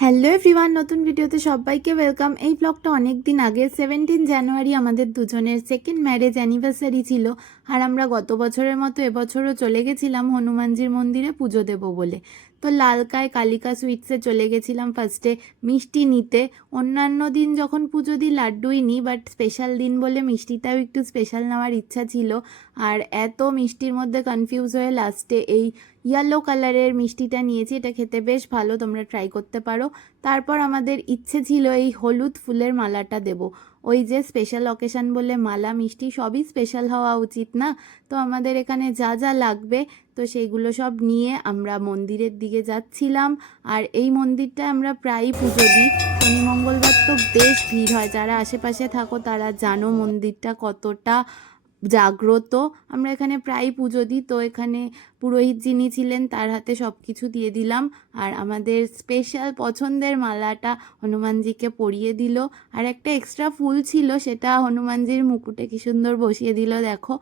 Hello everyone, নতুন ভিডিওতে সবাইকে ওয়েলকাম। এই ব্লগটা অনেক দিন আগে 17 জানুয়ারি আমাদের দুজনের সেকেন্ড ম্যারেজ অ্যানিভার্সারি ছিল। আর আমরা গত বছরের মতো এবছরও চলে গেছিলাম হনুমানজির মন্দিরে পুজো দেবো বলে। তো লালকায় কালিকা সুইটসে চলে গেছিলাম ফার্স্টে মিষ্টি নিতে। অন্যান্য দিন যখন পুজো দিই লাড্ডুই নিই, বাট স্পেশাল দিন বলে মিষ্টিটাও একটু স্পেশাল নেওয়ার ইচ্ছা ছিল। আর এত মিষ্টির মধ্যে কনফিউজ হয়ে লাস্টে এই ইয়েলো কালারের মিষ্টিটা নিয়েছি। এটা খেতে বেশ ভালো, তোমরা ট্রাই করতে পারো। তারপর আমাদের ইচ্ছে ছিল এই হলুদ ফুলের মালাটা দেব। ওই যে স্পেশাল অকেশান বলে মালা মিষ্টি সবই স্পেশাল হওয়া উচিত না? তো আমাদের এখানে যা যা লাগবে তো সেইগুলো সব নিয়ে আমরা মন্দিরের দিকে যাচ্ছিলাম। আর এই মন্দিরটা আমরা প্রায়ই পুজো দিই। শনি মঙ্গলবার তো বেশ ভিড় হয়, যারা আশেপাশে থাকো তারা জানো মন্দিরটা কতটা জাগ্রত। আমরা এখানে প্রায় পুজো দিই, তো এখানে পুরোহিত যিনি ছিলেন তার হাতে সব কিছু দিয়ে দিলাম। আর আমাদের স্পেশাল পছন্দের মালাটা হনুমানজিকে পরিয়ে দিল। আর একটা এক্সট্রা ফুল ছিল, সেটা হনুমানজির মুকুটে কি সুন্দর বসিয়ে দিল দেখো।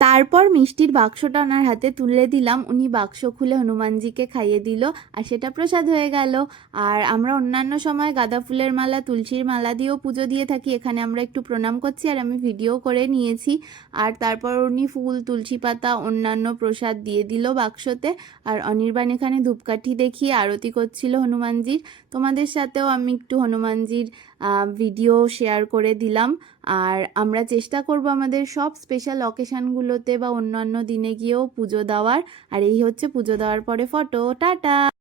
তারপর মিষ্টির বাক্সটা ওনার হাতে তুলে দিলাম, উনি বাক্স খুলে হনুমানজিকে খাইয়ে দিল। আর সেটা প্রসাদ হয়ে গেল। আর আমরা অন্যান্য সময় গাঁদা ফুলের মালা তুলসীর মালা দিয়েও পুজো দিয়ে থাকি। এখানে আমরা একটু প্রণাম করছি আর আমি ভিডিও করে নিয়েছি। আর তারপর উনি ফুল তুলসী পাতা অন্যান্য প্রসাদ দিয়ে দিল বাক্সতে। আর অনির্বাণ এখানে ধূপকাঠি দেখিয়ে আরতি করছিল হনুমানজির। তোমাদের সাথেও আমি একটু হনুমানজির ভিডিও শেয়ার করে দিলাম। আর আমরা চেষ্টা করব আমাদের সব স্পেশাল অকেশানগুলোতে বা অন্যান্য দিনে গিয়েও পুজো দেওয়ার। আর এই হচ্ছে পুজো দেওয়ার পরে ফটো। টাটা।